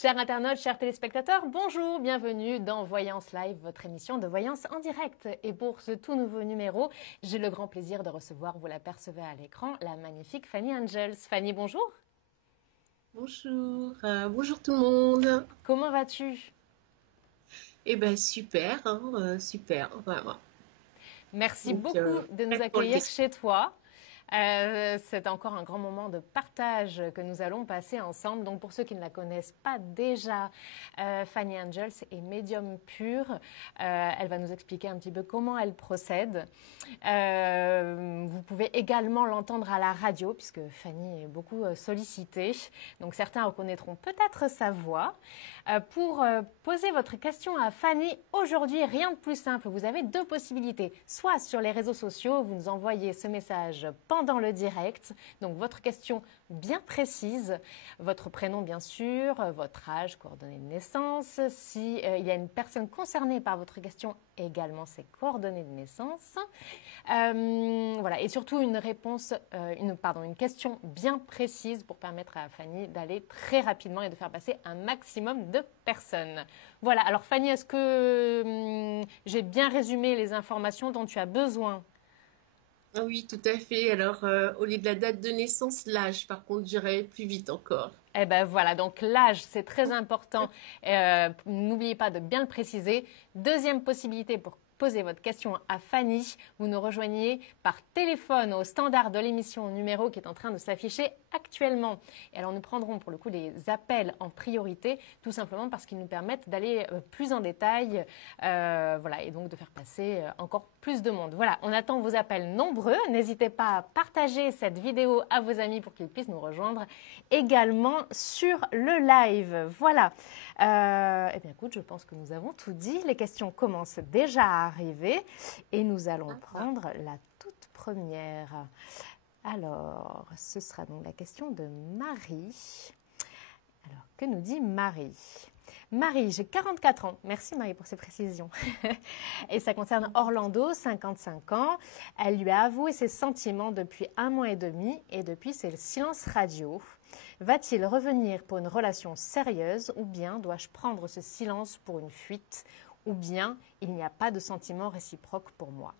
Chers internautes, chers téléspectateurs, bonjour, bienvenue dans Voyance Live, votre émission de voyance en direct. Et pour ce tout nouveau numéro, j'ai le grand plaisir de recevoir, vous l'apercevez à l'écran, la magnifique Fanny Angels. Fanny, bonjour. Bonjour, bonjour tout le monde. Comment vas-tu? Eh ben super, hein, super, vraiment. Merci Donc, beaucoup de nous prête pour les accueillir questions. chez toi. C'est encore un grand moment de partage que nous allons passer ensemble. Donc pour ceux qui ne la connaissent pas déjà, Fanny Angels est médium pure. Elle va nous expliquer un petit peu comment elle procède. Vous pouvez également l'entendre à la radio puisque Fanny est beaucoup sollicitée. Donc certains reconnaîtront peut-être sa voix. Pour poser votre question à Fanny, aujourd'hui, rien de plus simple. Vous avez deux possibilités. Soit sur les réseaux sociaux, vous nous envoyez ce message pendant le direct, donc votre question bien précise, votre prénom bien sûr, votre âge, coordonnées de naissance. Si il y a une personne concernée par votre question, également ses coordonnées de naissance. Voilà, et surtout une réponse, une question bien précise pour permettre à Fanny d'aller très rapidement et de faire passer un maximum de personnes. Voilà, alors Fanny, est-ce que j'ai bien résumé les informations dont tu as besoin? Ah oui, tout à fait. Alors, au lieu de la date de naissance, l'âge, par contre, j'irai plus vite encore. Eh ben voilà, donc l'âge, c'est très important. N'oubliez pas de bien le préciser. Deuxième possibilité pour poser votre question à Fanny, vous nous rejoignez par téléphone au standard de l'émission au numéro qui est en train de s'afficher actuellement. Et alors nous prendrons pour le coup les appels en priorité, tout simplement parce qu'ils nous permettent d'aller plus en détail, voilà, et donc de faire passer encore plus de monde. Voilà, on attend vos appels nombreux. N'hésitez pas à partager cette vidéo à vos amis pour qu'ils puissent nous rejoindre également sur le live. Voilà. Eh bien, écoute, je pense que nous avons tout dit. Les questions commencent déjà à arriver et nous allons Ah, prendre la toute première. Alors, ce sera donc la question de Marie. Alors, que nous dit Marie? Marie, j'ai 44 ans. Merci Marie pour ces précisions. Et ça concerne Orlando, 55 ans. Elle lui a avoué ses sentiments depuis 1 mois et demi et depuis c'est le silence radio. Va-t-il revenir pour une relation sérieuse ou bien dois-je prendre ce silence pour une fuite ou bien il n'y a pas de sentiments réciproques pour moi?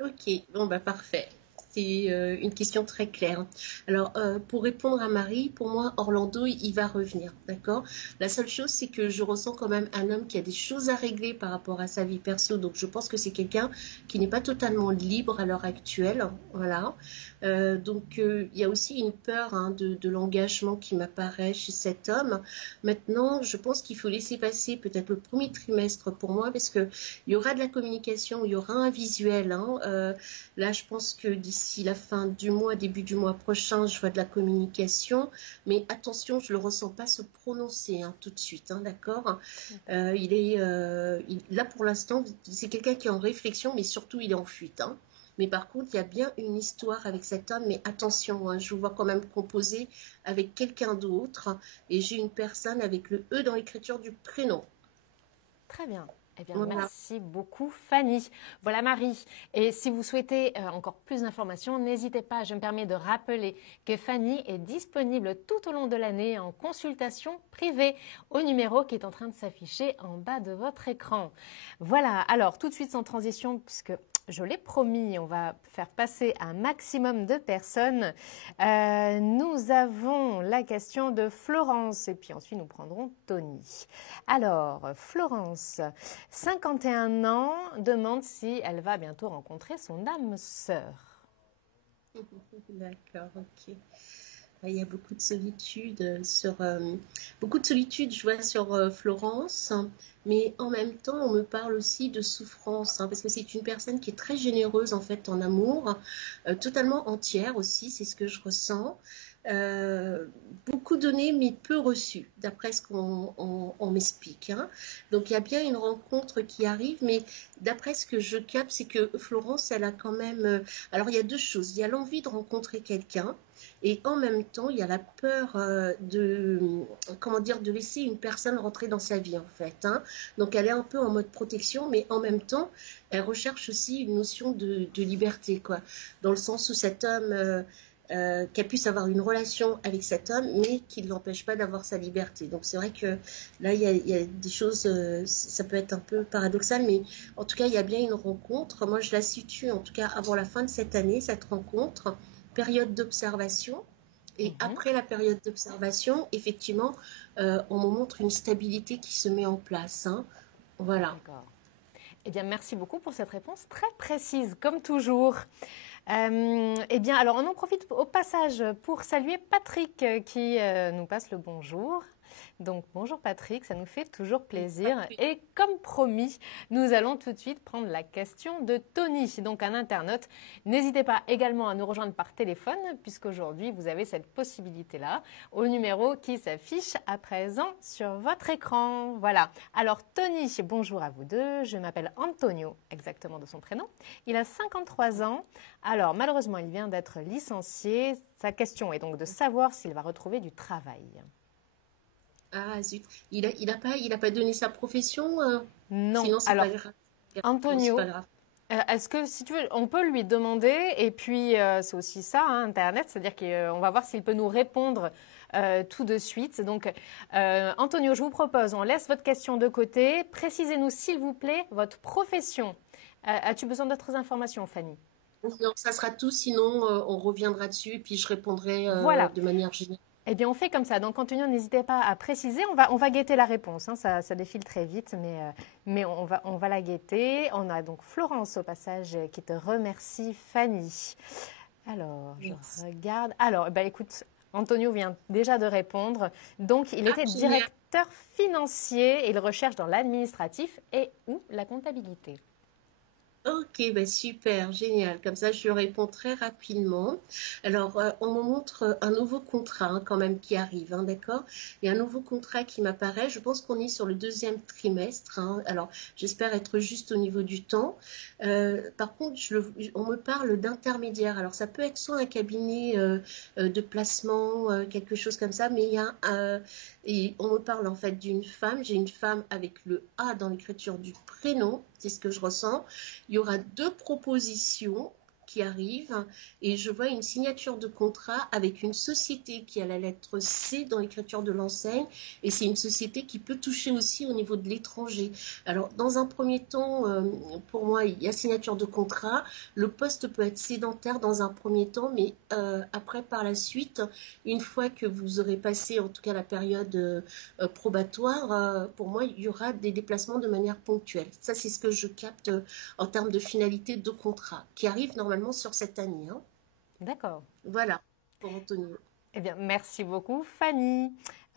ok, bon bah parfait. C'est une question très claire. Alors, pour répondre à Marie, pour moi, Orlando, il va revenir, d'accord? La seule chose, c'est que je ressens quand même un homme qui a des choses à régler par rapport à sa vie perso. Donc, je pense que c'est quelqu'un qui n'est pas totalement libre à l'heure actuelle. Voilà. Il y a aussi une peur hein, de l'engagement qui m'apparaît chez cet homme. Maintenant, je pense qu'il faut laisser passer peut-être le premier trimestre pour moi parce que il y aura de la communication, il y aura un visuel. Hein, là, je pense que d'ici la fin du mois, début du mois prochain, je vois de la communication. Mais attention, je ne le ressens pas se prononcer hein, tout de suite, hein, d'accord? Là, pour l'instant, c'est quelqu'un qui est en réflexion, mais surtout, il est en fuite. Hein. Mais par contre, il y a bien une histoire avec cet homme. Mais attention, hein, je vous vois quand même composer avec quelqu'un d'autre. Et j'ai une personne avec le E dans l'écriture du prénom. Très bien. Eh bien, Voilà. merci beaucoup, Fanny. Voilà, Marie. Et si vous souhaitez encore plus d'informations, n'hésitez pas. Je me permets de rappeler que Fanny est disponible tout au long de l'année en consultation privée au numéro qui est en train de s'afficher en bas de votre écran. Voilà. Alors, tout de suite sans transition, puisque je l'ai promis, on va faire passer un maximum de personnes. Nous avons la question de Florence et puis ensuite nous prendrons Tony. Alors, Florence, 51 ans, demande si elle va bientôt rencontrer son âme sœur. D'accord, ok. Il y a beaucoup de solitude beaucoup de solitude, je vois sur Florence, hein, mais en même temps, on me parle aussi de souffrance, hein, parce que c'est une personne qui est très généreuse en fait en amour, totalement entière aussi, c'est ce que je ressens. Euh, Beaucoup donné, mais peu reçu, d'après ce qu'on m'explique. Hein. Donc il y a bien une rencontre qui arrive, mais d'après ce que je capte, c'est que Florence, elle a quand même. Alors il y a deux choses. Il y a l'envie de rencontrer quelqu'un. Et en même temps, il y a la peur comment dire, de laisser une personne rentrer dans sa vie, en fait. Hein. Donc, elle est un peu en mode protection, mais en même temps, elle recherche aussi une notion de liberté, quoi. Dans le sens où cet homme, qu'elle puisse avoir une relation avec cet homme, mais qui ne l'empêche pas d'avoir sa liberté. Donc c'est vrai que là, il y a des choses, ça peut être un peu paradoxal, mais en tout cas, il y a bien une rencontre. Moi, je la situe, en tout cas, avant la fin de cette année, cette rencontre, période d'observation. Et Mhm. après la période d'observation, effectivement, on me montre une stabilité qui se met en place, hein. Voilà. D'accord. Eh bien, merci beaucoup pour cette réponse très précise, comme toujours. Eh bien, alors on en profite au passage pour saluer Patrick qui nous passe le bonjour. Donc bonjour Patrick, ça nous fait toujours plaisir. Et comme promis, nous allons tout de suite prendre la question de Tony, donc un internaute. N'hésitez pas également à nous rejoindre par téléphone, puisqu'aujourd'hui vous avez cette possibilité-là, au numéro qui s'affiche à présent sur votre écran. Voilà. Alors Tony, bonjour à vous deux. Je m'appelle Antonio, exactement de son prénom. Il a 53 ans. Alors, malheureusement, il vient d'être licencié. Sa question est donc de savoir s'il va retrouver du travail. Ah, zut. Il a pas donné sa profession, Non. sinon c'est pas Alors, grave. Non, c'est pas Antonio, grave. est-ce que, si tu veux, on peut lui demander, et puis c'est aussi ça, hein, Internet, c'est-à-dire qu'on va voir s'il peut nous répondre tout de suite. Donc, Antonio, je vous propose, on laisse votre question de côté. Précisez-nous, s'il vous plaît, votre profession. As-tu besoin d'autres informations, Fanny? Non, ça sera tout, sinon on reviendra dessus et puis je répondrai Voilà. de manière générale. Eh bien, on fait comme ça. Donc, Antonio, n'hésitez pas à préciser. On va guetter la réponse, hein. Ça défile très vite, mais on va la guetter. On a donc Florence au passage qui te remercie, Fanny. Alors, je Merci. regarde. Alors, bah, écoute, Antonio vient déjà de répondre. Donc, il Ah, était génial. directeur financier et il recherche dans l'administratif et ou la comptabilité. Ok, bah super, génial. Comme ça, je lui réponds très rapidement. Alors, on me montre un nouveau contrat hein, quand même qui arrive, hein, d'accord? Il y a un nouveau contrat qui m'apparaît. Je pense qu'on est sur le deuxième trimestre, hein. Alors, j'espère être juste au niveau du temps. Par contre, on me parle d'intermédiaire. Alors, ça peut être soit un cabinet de placement, quelque chose comme ça, mais il y a et on me parle en fait d'une femme. J'ai une femme avec le A dans l'écriture du prénom. C'est ce que je ressens. Il y aura deux propositions qui arrivent et je vois une signature de contrat avec une société qui a la lettre C dans l'écriture de l'enseigne et c'est une société qui peut toucher aussi au niveau de l'étranger. Alors, dans un premier temps, pour moi, il y a signature de contrat. Le poste peut être sédentaire dans un premier temps, mais après, par la suite, une fois que vous aurez passé en tout cas la période probatoire, pour moi, il y aura des déplacements de manière ponctuelle. Ça, c'est ce que je capte en termes de finalité de contrat, qui arrive normalement sur cette année, hein. D'accord. Voilà, pour Antonio. Eh bien, merci beaucoup, Fanny.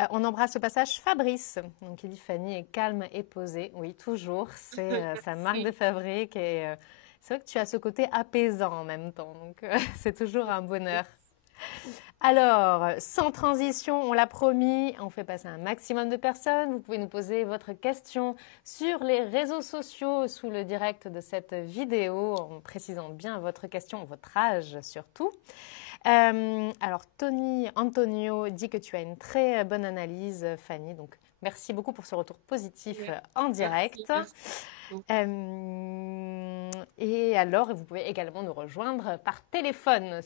On embrasse au passage Fabrice. Donc, il dit Fanny est calme et posée. Oui, toujours. C'est sa marque de Merci. fabrique. Et c'est vrai que tu as ce côté apaisant en même temps. Donc, c'est toujours un bonheur. Alors, sans transition, on l'a promis, on fait passer un maximum de personnes. Vous pouvez nous poser votre question sur les réseaux sociaux sous le direct de cette vidéo en précisant bien votre question, votre âge surtout. Alors, Tony Antonio dit que tu as une très bonne analyse, Fanny. Donc, merci beaucoup pour ce retour positif en Merci, direct. merci. Et alors, vous pouvez également nous rejoindre par téléphone.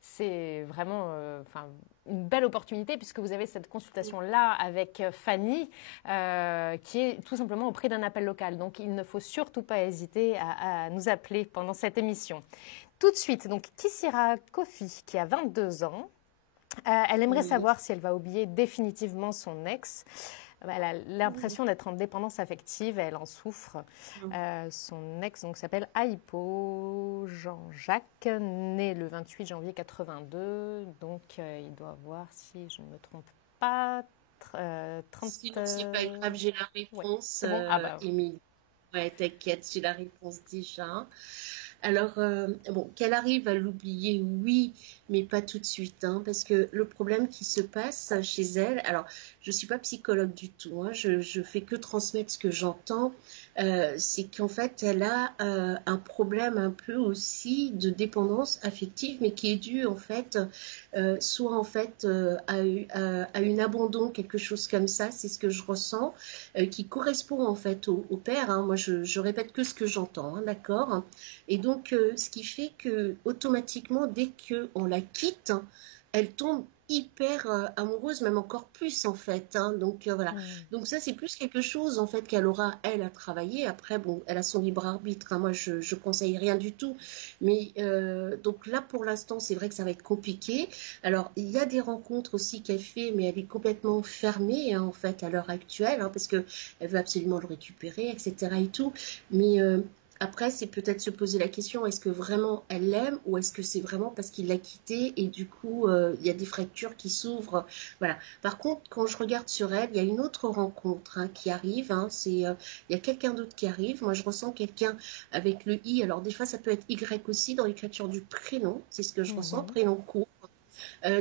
C'est vraiment enfin, une belle opportunité puisque vous avez cette consultation-là avec Fanny qui est tout simplement au prix d'un appel local. Donc, il ne faut surtout pas hésiter à nous appeler pendant cette émission. Tout de suite, donc Kissira Kofi, qui a 22 ans, elle aimerait Oui. savoir si elle va oublier définitivement son ex. Elle a l'impression d'être en dépendance affective et elle en souffre. Son ex donc s'appelle Aipo Jean-Jacques, né le 28 janvier 82. Donc il doit avoir, si je ne me trompe pas, 30... Sinon, c'est pas grave, j'ai la Ouais, réponse, c'est bon? Ah bah, Émilie. Ouais, t'inquiète, j'ai la réponse déjà. Alors, bon, qu'elle arrive à l'oublier, oui, mais pas tout de suite, hein, parce que le problème qui se passe chez elle, alors, je ne suis pas psychologue du tout, hein, je fais que transmettre ce que j'entends, c'est qu'en fait, elle a un problème un peu aussi de dépendance affective, mais qui est dû, en fait, soit en fait à une abandon, quelque chose comme ça, c'est ce que je ressens, qui correspond en fait au père, hein. Moi, je répète que ce que j'entends, hein, d'accord? Et donc, ce qui fait que automatiquement, dès qu'on la la quitte, elle tombe hyper amoureuse, même encore plus en fait, hein. Donc voilà. Donc ça, c'est plus quelque chose en fait qu'elle aura, elle, à travailler. Après, bon, elle a son libre arbitre, hein. Moi, je conseille rien du tout. Mais donc là, pour l'instant, c'est vrai que ça va être compliqué. Alors, il y a des rencontres aussi qu'elle fait, mais elle est complètement fermée, hein, en fait, à l'heure actuelle, hein, parce que elle veut absolument le récupérer, etc. et tout. Mais après, c'est peut-être se poser la question, est-ce que vraiment elle l'aime ou est-ce que c'est vraiment parce qu'il l'a quittée et du coup, il y a des fractures qui s'ouvrent. Voilà. Par contre, quand je regarde sur elle, il y a une autre rencontre, hein, qui arrive. Hein, il y a quelqu'un d'autre qui arrive. Moi, je ressens quelqu'un avec le I. Alors, des fois, ça peut être Y aussi dans l'écriture du prénom. C'est ce que je ressens, prénom court.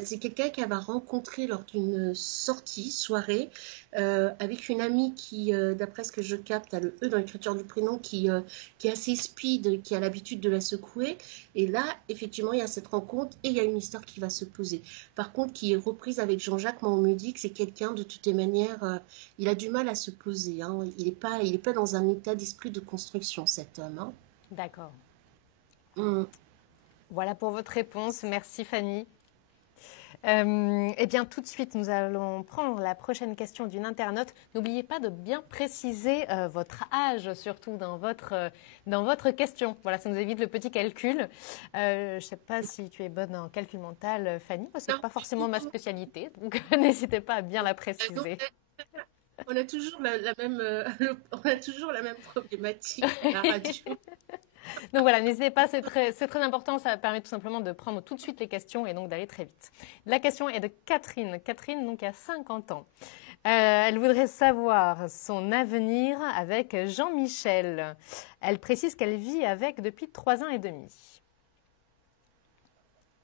C'est quelqu'un qu'elle va rencontrer lors d'une sortie, soirée, avec une amie qui, d'après ce que je capte, a le E dans l'écriture du prénom, qui est assez speed, qui a l'habitude de la secouer. Et là, effectivement, il y a cette rencontre et il y a une histoire qui va se poser. Par contre, qui est reprise avec Jean-Jacques, moi, on me dit que c'est quelqu'un, de toutes les manières, il a du mal à se poser. Hein. Il est pas dans un état d'esprit de construction, cet homme. Hein. D'accord. Mm. Voilà pour votre réponse. Merci Fanny. Eh bien, tout de suite, nous allons prendre la prochaine question d'une internaute. N'oubliez pas de bien préciser votre âge, surtout dans votre question. Voilà, ça nous évite le petit calcul. Je ne sais pas si tu es bonne en calcul mental, Fanny. Ce n'est pas forcément ma spécialité, donc n'hésitez pas à bien la préciser. On a toujours la même, on a toujours la même problématique à la radio. Donc voilà, n'hésitez pas, c'est très important, ça permet tout simplement de prendre tout de suite les questions et donc d'aller très vite. La question est de Catherine. Catherine, donc, a 50 ans. Elle voudrait savoir son avenir avec Jean-Michel. Elle précise qu'elle vit avec depuis 3 ans et demi.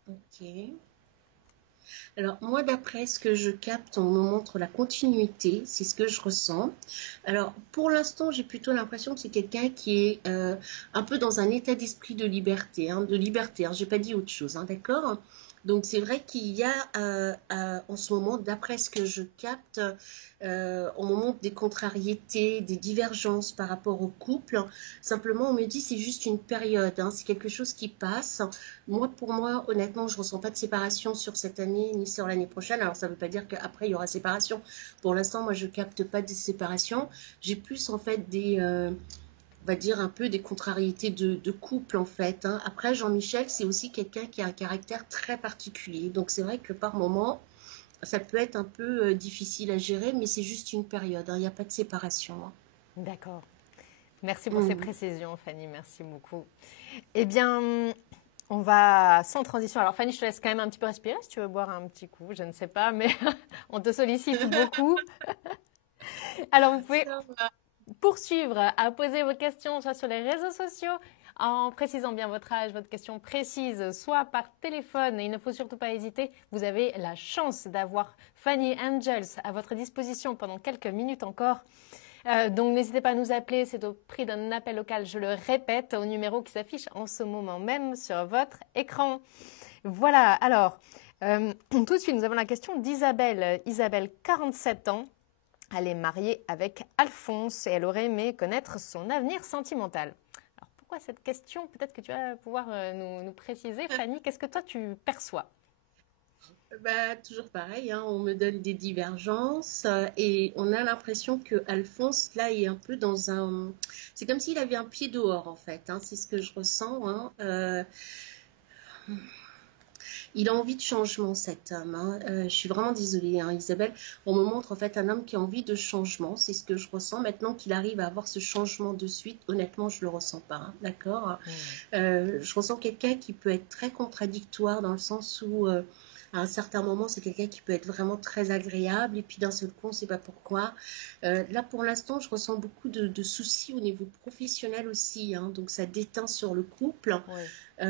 Ok. Alors, moi, d'après ce que je capte, on me montre la continuité, c'est ce que je ressens. Alors, pour l'instant, j'ai plutôt l'impression que c'est quelqu'un qui est un peu dans un état d'esprit de liberté, hein, de liberté. Alors, j'ai pas dit autre chose, hein, d'accord? Donc, c'est vrai qu'il y a en ce moment, d'après ce que je capte, on me montre des contrariétés, des divergences par rapport au couple. Simplement, on me dit c'est juste une période, hein, c'est quelque chose qui passe. Moi, pour moi, honnêtement, je ne ressens pas de séparation sur cette année ni sur l'année prochaine. Alors, ça ne veut pas dire qu'après, il y aura séparation. Pour l'instant, moi, je ne capte pas de séparation. J'ai plus, en fait, on va dire un peu des contrariétés de couple, en fait. Hein. Après, Jean-Michel, c'est aussi quelqu'un qui a un caractère très particulier. Donc, c'est vrai que par moment, ça peut être un peu difficile à gérer, mais c'est juste une période. Hein. Il n'y a pas de séparation. Hein. D'accord. Merci pour ces précisions, Fanny. Merci beaucoup. Eh bien, on va sans transition. Alors, Fanny, je te laisse quand même un petit peu respirer si tu veux boire un petit coup. Je ne sais pas, mais on te sollicite beaucoup. Alors, vous pouvez poursuivre à poser vos questions, soit sur les réseaux sociaux, en précisant bien votre âge, votre question précise, soit par téléphone. Et il ne faut surtout pas hésiter. Vous avez la chance d'avoir Fanny Angels à votre disposition pendant quelques minutes encore. Donc n'hésitez pas à nous appeler, c'est au prix d'un appel local, je le répète, au numéro qui s'affiche en ce moment même sur votre écran. Voilà, alors, tout de suite, nous avons la question d'Isabelle. Isabelle, 47 ans, elle est mariée avec Alphonse et elle aurait aimé connaître son avenir sentimental. Alors pourquoi cette question? Peut-être que tu vas pouvoir nous préciser, Fanny, qu'est-ce que toi tu perçois? Bah, toujours pareil, hein, on me donne des divergences et on a l'impression que Alphonse, là, est un peu dans un... C'est comme s'il avait un pied dehors, en fait. Hein, c'est ce que je ressens. Hein. Il a envie de changement, cet homme. Hein. Je suis vraiment désolée, hein, Isabelle. On me montre en fait un homme qui a envie de changement. C'est ce que je ressens. Maintenant qu'il arrive à avoir ce changement de suite, honnêtement, je ne le ressens pas. Hein, d'accord. Je ressens quelqu'un qui peut être très contradictoire dans le sens où... à un certain moment, c'est quelqu'un qui peut être vraiment très agréable et puis d'un seul coup, on ne sait pas pourquoi. Là, pour l'instant, je ressens beaucoup de soucis au niveau professionnel aussi. Hein, donc, ça déteint sur le couple. Oui.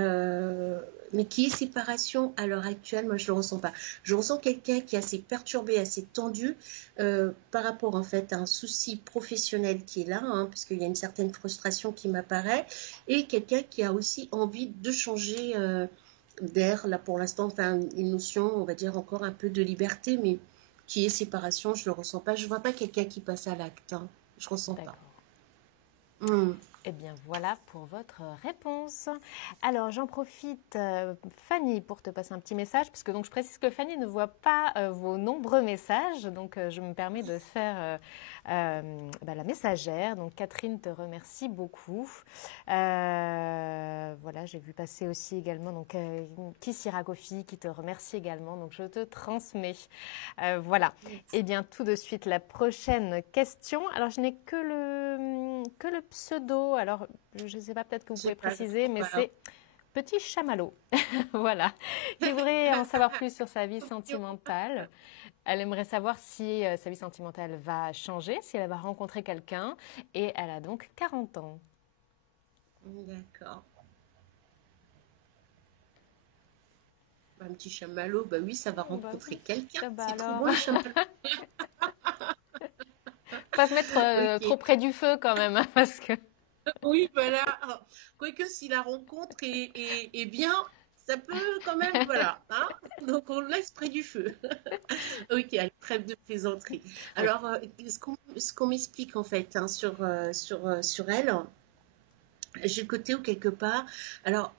Mais qui est séparation à l'heure actuelle, moi, je ne le ressens pas. Je ressens quelqu'un qui est assez perturbé, assez tendu par rapport en fait à un souci professionnel qui est là, hein, puisqu'il y a une certaine frustration qui m'apparaît, et quelqu'un qui a aussi envie de changer d'air, là pour l'instant, enfin, une notion, on va dire encore un peu de liberté, mais qui est séparation, je ne le ressens pas. Je ne vois pas quelqu'un qui passe à l'acte. Hein. Je ne ressens pas. Eh bien, voilà pour votre réponse. Alors, j'en profite, Fanny, pour te passer un petit message, parce que donc, je précise que Fanny ne voit pas vos nombreux messages, donc je me permets de faire la messagère. Donc, Catherine te remercie beaucoup. Voilà, j'ai vu passer aussi également donc Kissira Kofi qui te remercie également, donc je te transmets. Voilà. Eh bien, tout de suite, la prochaine question. Alors, je n'ai que le pseudo. Alors, je ne sais pas, peut-être que vous J'ai pouvez pas préciser, mais voilà. c'est Petit Chamallow. Voilà. Qui voudrait en savoir plus sur sa vie sentimentale. Elle aimerait savoir si sa vie sentimentale va changer, si elle va rencontrer quelqu'un. Et elle a donc 40 ans. D'accord. Un petit chamallow, bah oui, ça va Oh, bah oui. rencontrer quelqu'un. Ah bah C'est trop alors, beau, un chamallow. pas se mettre trop Ok. près du feu quand même, hein, parce que Oui, voilà. Quoique si la rencontre est bien, ça peut quand même, voilà. Hein. Donc on le laisse près du feu. Ok, allez, trêve de plaisanterie. oui. Alors, ce qu'on m'explique en fait hein, sur elle, j'ai le côté où quelque part. Alors,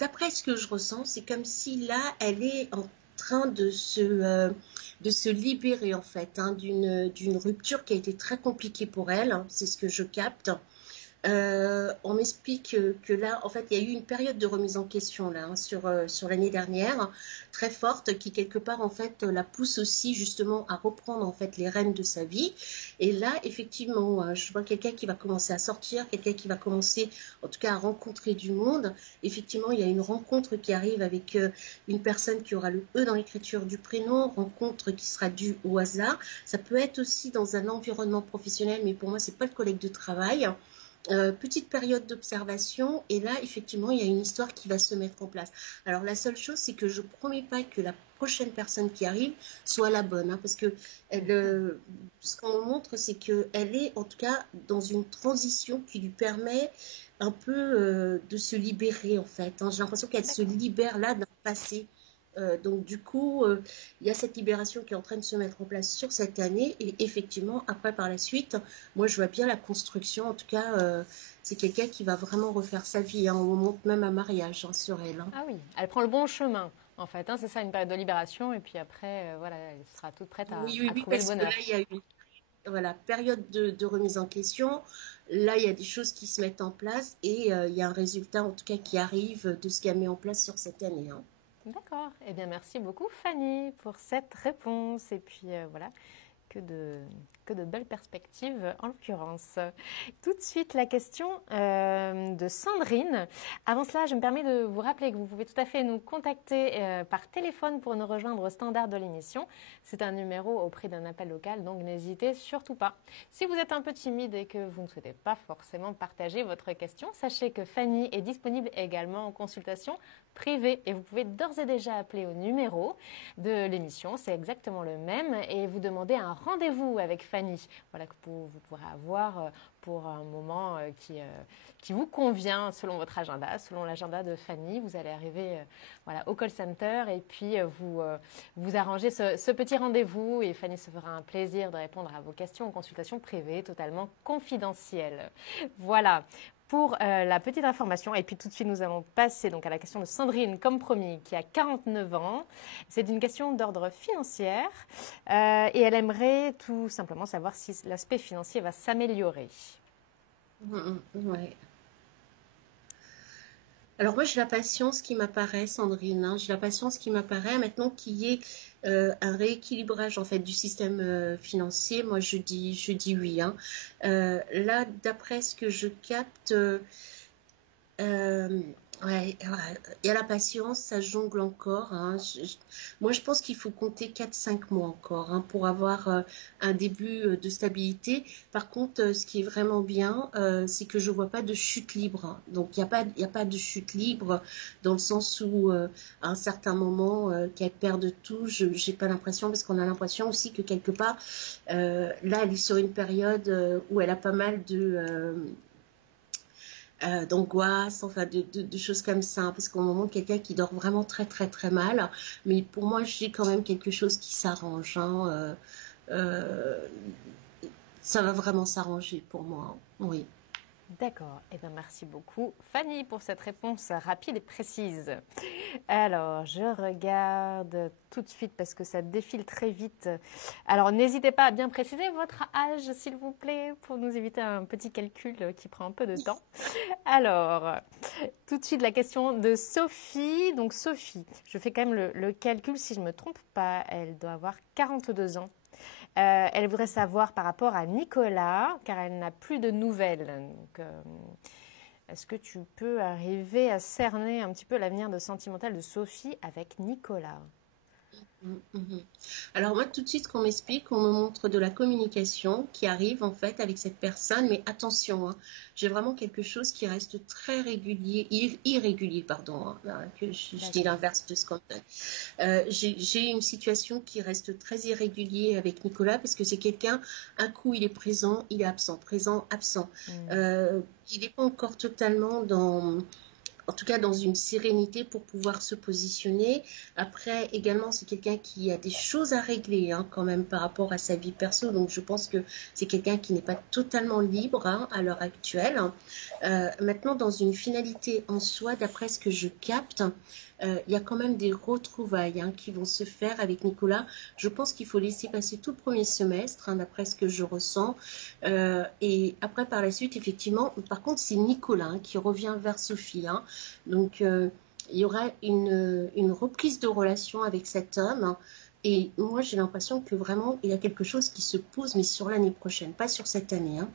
d'après ce que je ressens, c'est comme si là, elle est en train de se libérer en fait hein, d'une rupture qui a été très compliquée pour elle. Hein, c'est ce que je capte. On m'explique que là, en fait, il y a eu une période de remise en question là, hein, sur l'année dernière, très forte, qui quelque part en fait la pousse aussi justement à reprendre en fait les rênes de sa vie. Et là, effectivement, je vois quelqu'un qui va commencer à sortir, quelqu'un qui va commencer, en tout cas, à rencontrer du monde. Effectivement, il y a une rencontre qui arrive avec une personne qui aura le E dans l'écriture du prénom, rencontre qui sera due au hasard. Ça peut être aussi dans un environnement professionnel, mais pour moi, c'est pas le collègue de travail. Petite période d'observation et là effectivement il y a une histoire qui va se mettre en place. Alors la seule chose c'est que je ne promets pas que la prochaine personne qui arrive soit la bonne hein, parce que ce qu'on me montre c'est qu'elle est en tout cas dans une transition qui lui permet un peu de se libérer en fait hein. J'ai l'impression qu'elle se D'accord. libère là d'un passé. Donc du coup, il y a cette libération qui est en train de se mettre en place sur cette année et effectivement, après par la suite, moi je vois bien la construction. En tout cas, c'est quelqu'un qui va vraiment refaire sa vie. Hein. On monte même un mariage hein, sur elle. Hein. Ah oui, elle prend le bon chemin, en fait, hein, c'est ça, une période de libération, et puis après, voilà, elle sera toute prête Oui, oui, à oui, trouver le parce que là bonheur. il y a une voilà, période de remise en question. Là, il y a des choses qui se mettent en place et il y a un résultat en tout cas qui arrive de ce qu'elle met en place sur cette année. Hein. D'accord. Eh bien, merci beaucoup, Fanny, pour cette réponse. Et puis, voilà, que de, que de belles perspectives en l'occurrence. Tout de suite, la question de Sandrine. Avant cela, je me permets de vous rappeler que vous pouvez tout à fait nous contacter par téléphone pour nous rejoindre au standard de l'émission. C'est un numéro au prix d'un appel local, donc n'hésitez surtout pas. Si vous êtes un peu timide et que vous ne souhaitez pas forcément partager votre question, sachez que Fanny est disponible également en consultation privée et vous pouvez d'ores et déjà appeler au numéro de l'émission, c'est exactement le même, et vous demandez un rendez-vous avec Fanny, voilà, que vous pourrez avoir pour un moment qui vous convient selon votre agenda, selon l'agenda de Fanny. Vous allez arriver voilà, au call center et puis vous arrangez ce petit rendez-vous et Fanny se fera un plaisir de répondre à vos questions en consultation privée, totalement confidentielle. Voilà pour la petite information. Et puis tout de suite, nous allons passer donc à la question de Sandrine, comme promis, qui a 49 ans. C'est une question d'ordre financier et elle aimerait tout simplement savoir si l'aspect financier va s'améliorer. Ouais. Alors moi, j'ai la patience qui m'apparaît, Sandrine. Hein, j'ai la patience qui m'apparaît maintenant qu'il y ait un rééquilibrage en fait du système financier. Moi, je dis oui. Hein. Là, d'après ce que je capte, euh, ouais, il y a la patience, ça jongle encore. Hein. Moi, je pense qu'il faut compter 4-5 mois encore hein, pour avoir un début de stabilité. Par contre, ce qui est vraiment bien, c'est que je vois pas de chute libre. Hein. Donc, il y a pas de chute libre dans le sens où, à un certain moment, qu'elle perde tout. Je n'ai pas l'impression, parce qu'on a l'impression aussi que quelque part, là, elle est sur une période où elle a pas mal d'angoisse, enfin de choses comme ça, hein, parce qu'au moment quelqu'un qui dort vraiment très très très mal, mais pour moi j'ai quand même quelque chose qui s'arrange, hein, ça va vraiment s'arranger pour moi, hein. Oui. D'accord. Eh bien, merci beaucoup, Fanny, pour cette réponse rapide et précise. Alors, je regarde tout de suite parce que ça défile très vite. Alors, n'hésitez pas à bien préciser votre âge, s'il vous plaît, pour nous éviter un petit calcul qui prend un peu de temps. Alors, tout de suite, la question de Sophie. Donc, Sophie, je fais quand même le calcul, si je ne me trompe pas, elle doit avoir 42 ans. Elle voudrait savoir par rapport à Nicolas, car elle n'a plus de nouvelles. Donc, est-ce que tu peux arriver à cerner un petit peu l'avenir de sentimental de Sophie avec Nicolas? Mhm. Alors moi, tout de suite qu'on m'explique, on me montre de la communication qui arrive en fait avec cette personne, mais attention, hein, j'ai vraiment quelque chose qui reste très régulier, irrégulier, pardon, hein, que je dis D'accord. l'inverse de ce qu'on dit. J'ai une situation qui reste très irrégulier avec Nicolas parce que c'est quelqu'un, un coup il est présent, il est absent, présent, absent. Hmm. Euh, il n'est pas encore totalement dans en tout cas dans une sérénité pour pouvoir se positionner. Après, également, c'est quelqu'un qui a des choses à régler hein, quand même par rapport à sa vie perso. Donc, je pense que c'est quelqu'un qui n'est pas totalement libre hein, à l'heure actuelle. Maintenant, dans une finalité en soi, d'après ce que je capte, il y a quand même des retrouvailles hein, qui vont se faire avec Nicolas. Je pense qu'il faut laisser passer tout le premier semestre, hein, d'après ce que je ressens. Et après, par la suite, effectivement, par contre, c'est Nicolas hein, qui revient vers Sophie. Hein. Donc, il y aura une reprise de relation avec cet homme. Hein. Et moi, j'ai l'impression que vraiment, il y a quelque chose qui se pose, mais sur l'année prochaine, pas sur cette année. Hein.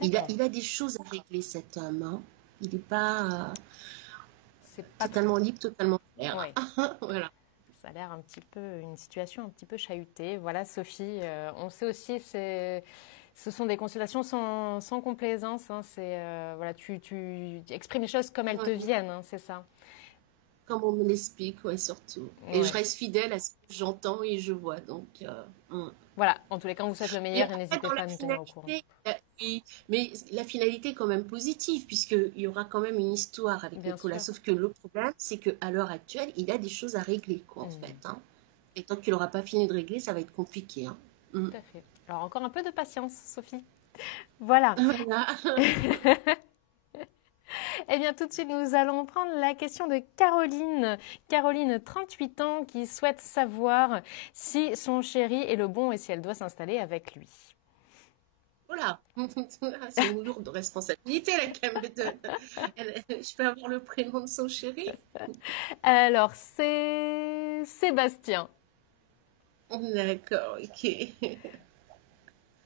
D'accord. Il a des choses à régler, cet homme. Hein. Il n'est pas C'est pas trop. totalement libre, totalement clair. Oui. Voilà. Ça a l'air un petit peu une situation un petit peu chahutée. Voilà, Sophie. On sait aussi, ce sont des consultations sans complaisance. Hein, voilà, tu exprimes les choses comme elles te Ouais. viennent. Hein, c'est ça. Comme on me l'explique, ouais, surtout. Et je Ouais. reste fidèle à ce que j'entends et je vois. Donc, Voilà. En tous les cas, on vous souhaite le Et meilleur et après, n'hésitez dans pas la à nous tenir au courant. finalité, oui, mais la finalité est quand même positive, puisqu'il y aura quand même une histoire avec Bien Nicolas. sûr. Sauf que le problème, c'est qu'à l'heure actuelle, il a des choses à régler, quoi, en Hmm, fait. Hein. Et tant qu'il n'aura pas fini de régler, ça va être compliqué. Hein. Mm. tout à fait. Alors, encore un peu de patience, Sophie. Voilà. Voilà. Eh bien, tout de suite, nous allons prendre la question de Caroline. Caroline, 38 ans, qui souhaite savoir si son chéri est le bon et si elle doit s'installer avec lui. Voilà. C'est une lourde responsabilité, là, quand même. Je peux avoir le prénom de son chéri? Alors, c'est Sébastien. D'accord, ok.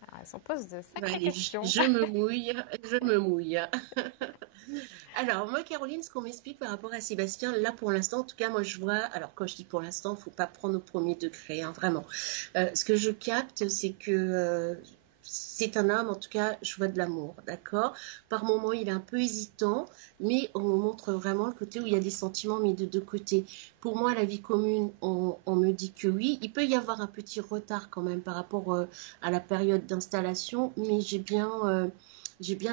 Ah, elle s'en pose de Bah, sacrées allez, questions. je me mouille, je me mouille. Alors, moi, Caroline, ce qu'on m'explique par rapport à Sébastien, là, pour l'instant, en tout cas, moi, je vois, alors quand je dis pour l'instant, il ne faut pas prendre au premier degré, hein, vraiment. Ce que je capte, c'est que c'est un homme, en tout cas, je vois de l'amour, d'accord? Par moments, il est un peu hésitant, mais on montre vraiment le côté où il y a des sentiments mis de deux côtés. Pour moi, la vie commune, on me dit que oui. Il peut y avoir un petit retard quand même par rapport à la période d'installation, mais j'ai bien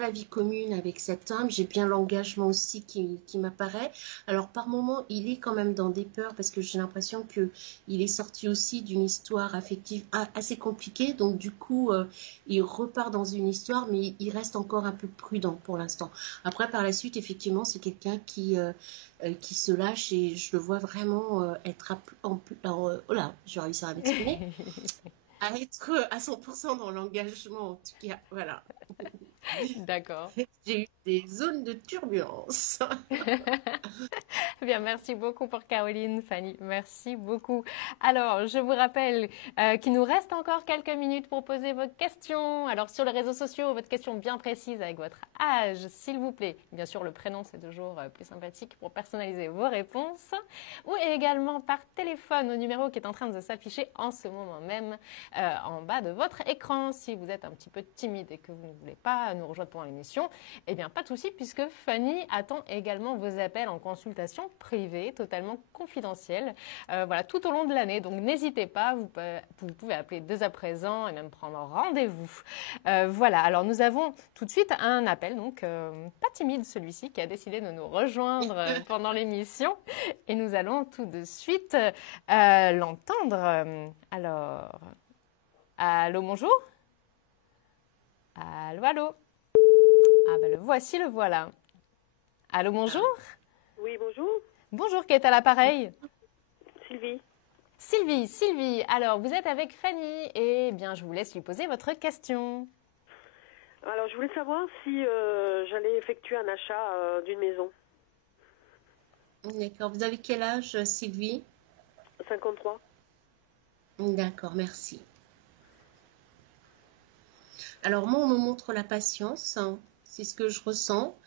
la vie commune avec cet homme, j'ai bien l'engagement aussi qui m'apparaît. Alors par moments, il est quand même dans des peurs parce que j'ai l'impression que il est sorti aussi d'une histoire affective assez compliquée. Donc du coup, il repart dans une histoire, mais il reste encore un peu prudent pour l'instant. Après, par la suite, effectivement, c'est quelqu'un qui se lâche et je le vois vraiment être oh là, je vais réussir à m'exprimer, à être à 100% dans l'engagement en tout cas. Voilà. D'accord. J'ai eu des zones de turbulence. Bien, merci beaucoup pour Caroline, Fanny. Merci beaucoup. Alors, je vous rappelle qu'il nous reste encore quelques minutes pour poser vos questions. Alors, sur les réseaux sociaux, votre question bien précise avec votre âge, s'il vous plaît. Bien sûr, le prénom, c'est toujours plus sympathique pour personnaliser vos réponses. Ou également par téléphone au numéro qui est en train de s'afficher en ce moment même en bas de votre écran. Si vous êtes un petit peu timide et que vous ne voulez pas nous rejoindre pendant l'émission, eh bien, pas de souci puisque Fanny attend également vos appels en consultation privée, totalement confidentielle, voilà, tout au long de l'année. Donc, n'hésitez pas, vous pouvez appeler dès à présent et même prendre rendez-vous. Voilà, alors nous avons tout de suite un appel, donc pas timide celui-ci, qui a décidé de nous rejoindre pendant l'émission. Et nous allons tout de suite l'entendre. Alors, allô, bonjour. Allô, allô. Ah ben le voici, le voilà. Allô, bonjour. Oui, bonjour. Bonjour, qui est à l'appareil? Sylvie. Sylvie. Alors, vous êtes avec Fanny et bien, je vous laisse lui poser votre question. Alors, je voulais savoir si j'allais effectuer un achat d'une maison. D'accord. Vous avez quel âge, Sylvie? 53. D'accord, merci. Alors moi, on me montre la patience, hein, c'est ce que je ressens.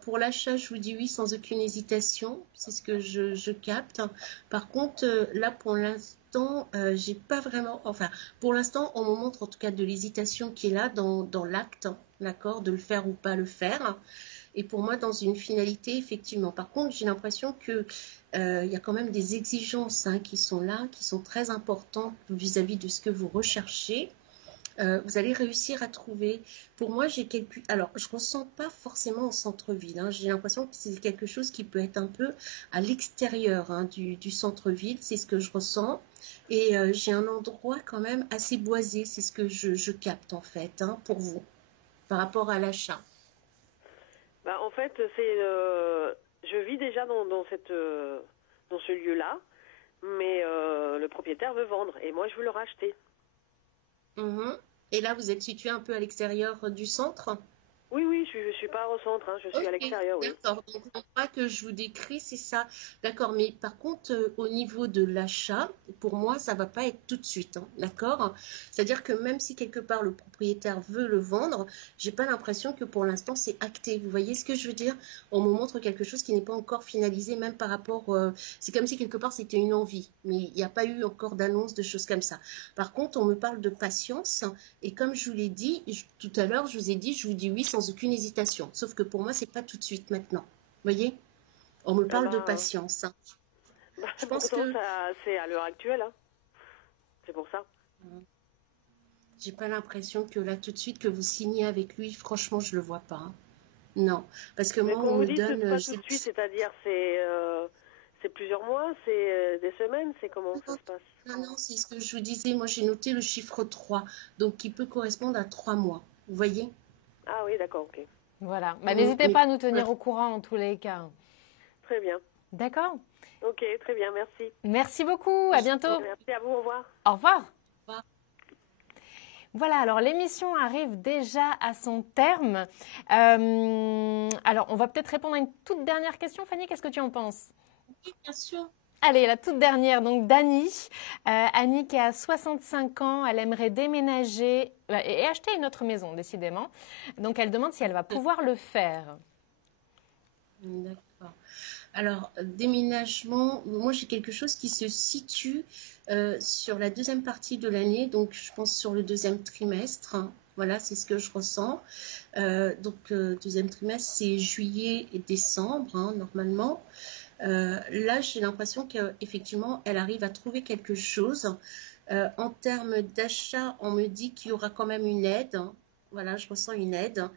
Pour l'achat, je vous dis oui sans aucune hésitation, c'est ce que je capte. Par contre, là pour l'instant, j'ai pas vraiment, enfin, pour l'instant, on me montre en tout cas de l'hésitation qui est là dans l'acte, hein, d'accord, de le faire ou pas le faire. Et pour moi, dans une finalité, effectivement. Par contre, j'ai l'impression que il y a quand même des exigences hein, qui sont là, qui sont très importantes vis-à-vis de ce que vous recherchez. Vous allez réussir à trouver. Pour moi, j'ai quelques. Alors, je ne ressens pas forcément en centre-ville. Hein. J'ai l'impression que c'est quelque chose qui peut être un peu à l'extérieur hein, du centre-ville. C'est ce que je ressens. Et j'ai un endroit quand même assez boisé. C'est ce que je capte en fait hein, pour vous par rapport à l'achat. Bah, en fait, je vis déjà dans ce lieu-là, mais le propriétaire veut vendre et moi, je veux le racheter. Mhm. Et là, vous êtes situé un peu à l'extérieur du centre? Oui, je suis pas au centre, hein, je suis à Ok, l'extérieur, oui. d'accord. Donc, l'endroit que je vous décris, c'est ça. D'accord, mais par contre, au niveau de l'achat, pour moi, ça va pas être tout de suite, hein, d'accord? C'est-à-dire que même si quelque part le propriétaire veut le vendre, j'ai pas l'impression que pour l'instant c'est acté. Vous voyez ce que je veux dire? On me montre quelque chose qui n'est pas encore finalisé, même par rapport. C'est comme si quelque part c'était une envie, mais il n'y a pas eu encore d'annonce de choses comme ça. Par contre, on me parle de patience, et comme je vous l'ai dit tout à l'heure, je vous ai dit, je vous dis oui sans aucune hésitation. Sauf que pour moi, c'est pas tout de suite maintenant. Vous voyez? On me Ah parle de bah, patience. Hein. Je pense pourtant, que c'est à l'heure actuelle, hein. C'est pour ça. j'ai pas l'impression que là tout de suite que vous signez avec lui. Franchement, je le vois pas. Hein. Non, parce que Mais moi, quand on vous me dites donne. pas tout de suite, c'est-à-dire c'est plusieurs mois, c'est des semaines, c'est comment ça se passe? Non, c'est ce que je vous disais. Moi, j'ai noté le chiffre 3, donc qui peut correspondre à 3 mois. Vous voyez? Ah oui, d'accord, ok. Voilà. Bah, n'hésitez Mais pas à nous tenir au courant en tous les cas. Très bien. D'accord? Ok, très bien, merci. Merci beaucoup. À bientôt. Merci à vous, au revoir. Au revoir. Voilà, alors l'émission arrive déjà à son terme. Alors, on va peut-être répondre à une toute dernière question. Fanny, qu'est-ce que tu en penses? oui, bien sûr. Allez, la toute dernière, donc d'Annie. Annie qui a 65 ans, elle aimerait déménager et acheter une autre maison, décidément. Donc, elle demande si elle va pouvoir le faire. D'accord. Alors, déménagement, moi j'ai quelque chose qui se situe sur la deuxième partie de l'année, donc je pense sur le deuxième trimestre. Hein. Voilà, c'est ce que je ressens. Deuxième trimestre, c'est juillet et décembre, hein, normalement. Là, j'ai l'impression qu'effectivement, elle arrive à trouver quelque chose. En termes d'achat, on me dit qu'il y aura quand même une aide. Hein. Voilà, je ressens une aide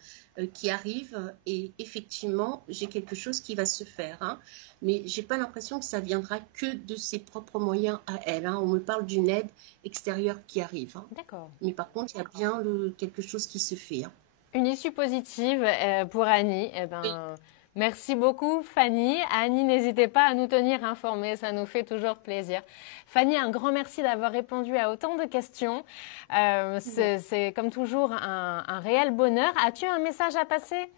qui arrive et effectivement, j'ai quelque chose qui va se faire. Hein. Mais j'ai pas l'impression que ça viendra que de ses propres moyens à elle. Hein. On me parle d'une aide extérieure qui arrive. Hein. D'accord. Mais par contre, il y a bien quelque chose qui se fait. Hein. Une issue positive pour Annie. Eh ben, oui. Merci beaucoup, Fanny. Annie, n'hésitez pas à nous tenir informés, ça nous fait toujours plaisir. Fanny, un grand merci d'avoir répondu à autant de questions. C'est comme toujours un réel bonheur. As-tu un message à passer?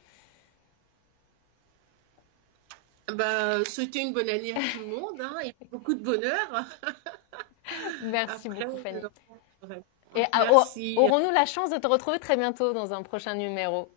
Souhaiter une bonne année à tout le monde hein, et beaucoup de bonheur. Merci beaucoup, Fanny. Et aurons-nous la chance de te retrouver très bientôt dans un prochain numéro?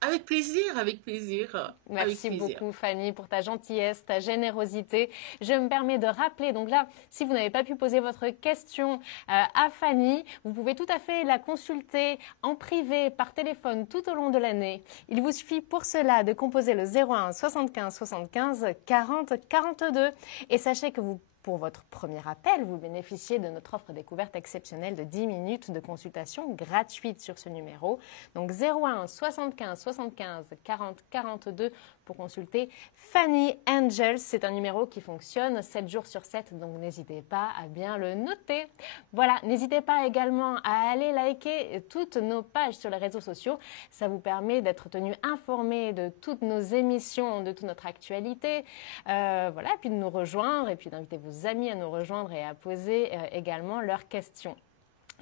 Avec plaisir, avec plaisir. Merci beaucoup Fanny pour ta gentillesse, ta générosité. Je me permets de rappeler, donc là, si vous n'avez pas pu poser votre question à Fanny, vous pouvez tout à fait la consulter en privé par téléphone tout au long de l'année. Il vous suffit pour cela de composer le 01 75 75 40 42 et sachez que vous Pour votre premier appel, vous bénéficiez de notre offre découverte exceptionnelle de 10 minutes de consultation gratuite sur ce numéro. Donc 01 75 75 40 42 pour consulter Fanny Angels. C'est un numéro qui fonctionne 7 jours sur 7, donc n'hésitez pas à bien le noter. Voilà, n'hésitez pas également à aller liker toutes nos pages sur les réseaux sociaux. Ça vous permet d'être tenu informé de toutes nos émissions, de toute notre actualité. Voilà, puis de nous rejoindre et puis d'inviter vos amis à nous rejoindre et à poser également leurs questions.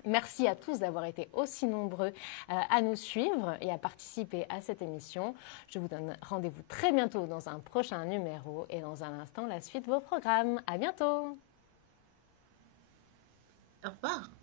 Merci à tous d'avoir été aussi nombreux à nous suivre et à participer à cette émission. Je vous donne rendez-vous très bientôt dans un prochain numéro et dans un instant la suite de vos programmes. À bientôt. Au revoir.